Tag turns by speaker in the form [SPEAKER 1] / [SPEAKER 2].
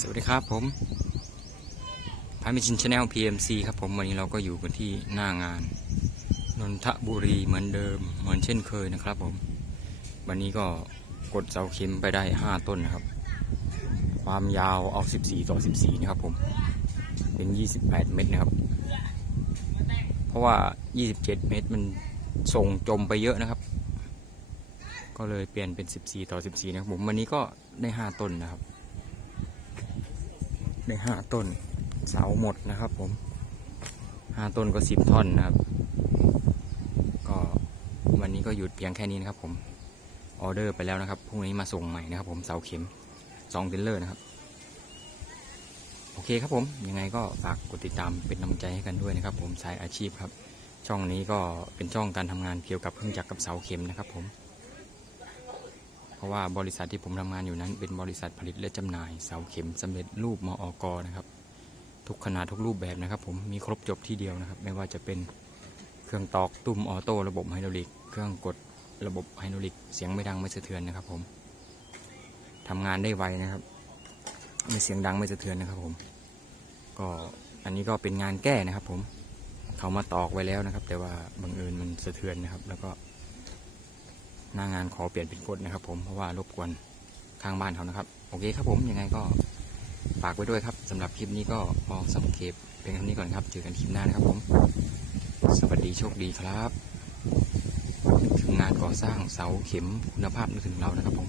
[SPEAKER 1] สวัสดีครับผมพามิชินชาแนล PMC ครับผมวันนี้เราก็อยู่กันที่หน้างาน นนทบุรีเหมือนเดิมเหมือนเช่นเคยนะครับผม วันนี้ก็กดเสาเข็มไปได้ 5 ต้นนะครับ ความยาวเอา 14 ต่อ 14 นะครับผม เป็น 28 เมตรนะครับ เพราะว่า 27 เมตรมันส่งจมไปเยอะนะครับ ก็เลยเปลี่ยนเป็น 14 ต่อ 14 นะครับผมวันนี้ก็ได้ 5 ต้นนะครับ ได้ห้าต้น เสาหมดนะครับผมห้าต้นก็สิบท่อนนะครับ ก็วันนี้ก็หยุดเพียงแค่นี้นะครับผม ออเดอร์ไปแล้วนะครับ พรุ่งนี้มาส่งใหม่นะครับผมเสาเข็มสองเทนเลอร์นะครับ โอเคครับผม ยังไงก็ฝากกดติดตามเป็นกำลังใจให้กันด้วยนะครับ ผมสายอาชีพครับ ช่องนี้ก็เป็นช่องการทำงานเกี่ยวกับเครื่องจักรกับเสาเข็มนะครับผม เพราะว่าบริษัทที่ผมทำงานอยู่นั้น เป็นบริษัทผลิตและจำหน่ายเสาเข็มสำเร็จรูปมอกนะครับ ทุกขนาดทุกรูปแบบนะครับ ผมมีครบจบที่เดียวนะครับ ไม่ว่าจะเป็นเครื่องตอกตุ้มออโต้ระบบไฮดรอลิก เครื่องกดระบบไฮดรอลิก เสียงไม่ดังไม่สะเทือนนะครับ ผมทำงานได้ไวนะครับ ไม่เสียงดังไม่สะเทือนนะครับ ผม ก็อันนี้ก็เป็นงานแก้นะครับ ผมเขามาตอกไว้แล้วนะครับ แต่ว่าบังเอิญมันสะเทือนนะครับ แล้วก็ หน้างานขอเปลี่ยนเป็นกฎนะครับ ผมเพราะว่ารบกวนข้างบ้านเขานะครับ โอเคครับผมยังไงก็ฝากไว้ด้วยครับสำหรับคลิปนี้ก็พอสังเกตเป็นคำนี้ก่อนครับเจอกันคลิปหน้านะครับผม สวัสดีโชคดีครับถึงงานก่อสร้างเสาเข็มคุณภาพนึกถึงเรานะครับผม